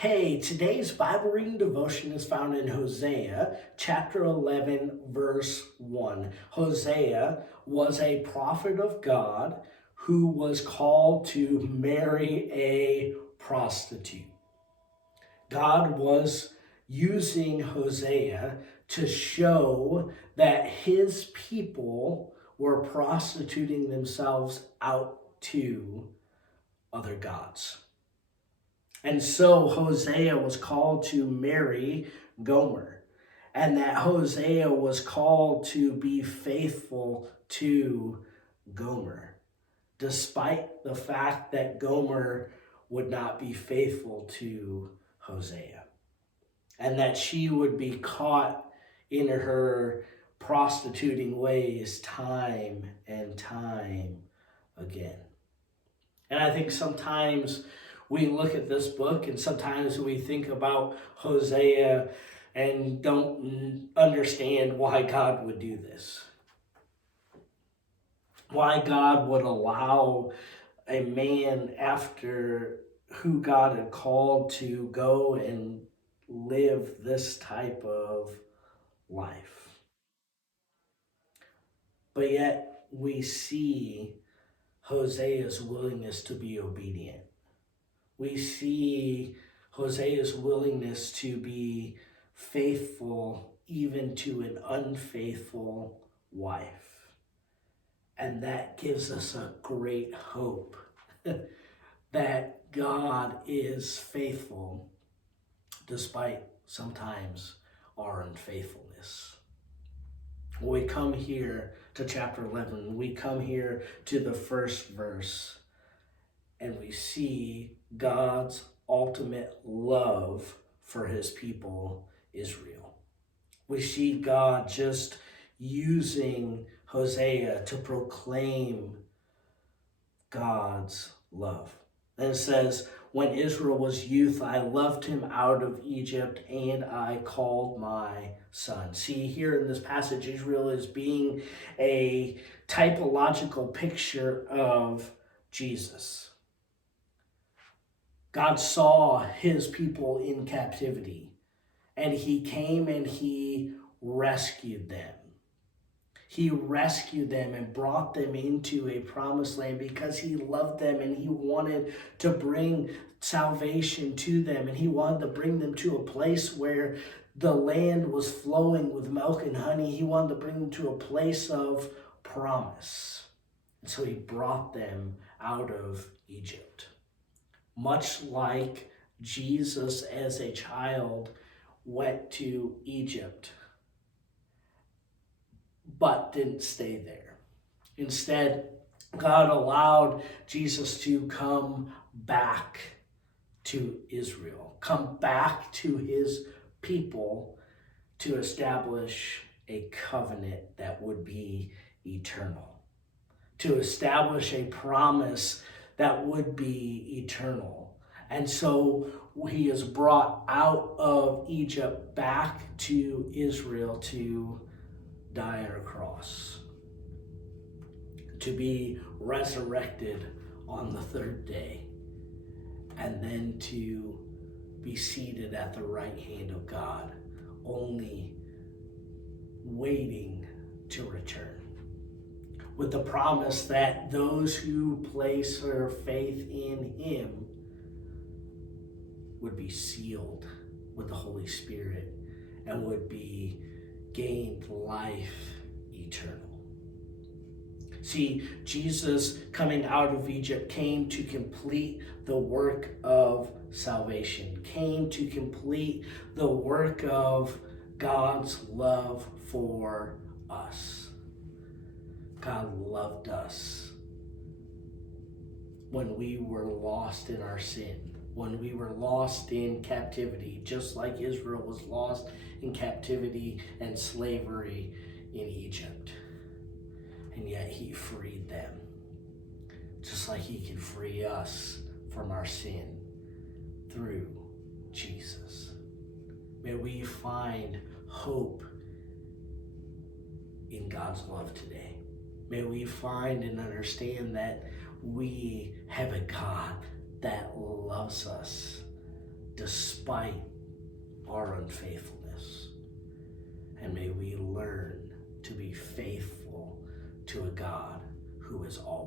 Hey, today's Bible reading devotion is found in Hosea chapter 11, verse 1. Hosea was a prophet of God who was called to marry a prostitute. God was using Hosea to show that his people were prostituting themselves out to other gods. And so Hosea was called to marry Gomer, and that Hosea was called to be faithful to Gomer, despite the fact that Gomer would not be faithful to Hosea, and that she would be caught in her prostituting ways time and time again. And I think sometimes we look at this book and sometimes we think about Hosea and don't understand why God would do this. Why God would allow a man after who God had called to go and live this type of life. But yet we see Hosea's willingness to be obedient. We see Hosea's willingness to be faithful even to an unfaithful wife. And that gives us a great hope that God is faithful despite sometimes our unfaithfulness. When we come here to chapter 11, we come here to the first verse, and we see God's ultimate love for his people, Israel. We see God just using Hosea to proclaim God's love. And it says, when Israel was youth, I loved him out of Egypt, and I called my son. See, here in this passage, Israel is being a typological picture of Jesus. God saw his people in captivity, and he came and he rescued them. He rescued them and brought them into a promised land because he loved them and he wanted to bring salvation to them, and he wanted to bring them to a place where the land was flowing with milk and honey. He wanted to bring them to a place of promise. And so he brought them out of Egypt. Much like Jesus as a child went to Egypt, but didn't stay there. Instead, God allowed Jesus to come back to Israel, come back to his people to establish a covenant that would be eternal, to establish a promise that would be eternal. And so he is brought out of Egypt back to Israel to die on a cross, to be resurrected on the third day, and then to be seated at the right hand of God, only waiting to return, with the promise that those who place their faith in him would be sealed with the Holy Spirit and would be gained life eternal. See, Jesus coming out of Egypt came to complete the work of salvation, came to complete the work of God's love for us. God loved us when we were lost in our sin, when we were lost in captivity, just like Israel was lost in captivity and slavery in Egypt. And yet he freed them, just like he can free us from our sin through Jesus. May we find hope in God's love today. May we find and understand that we have a God that loves us despite our unfaithfulness. And may we learn to be faithful to a God who is all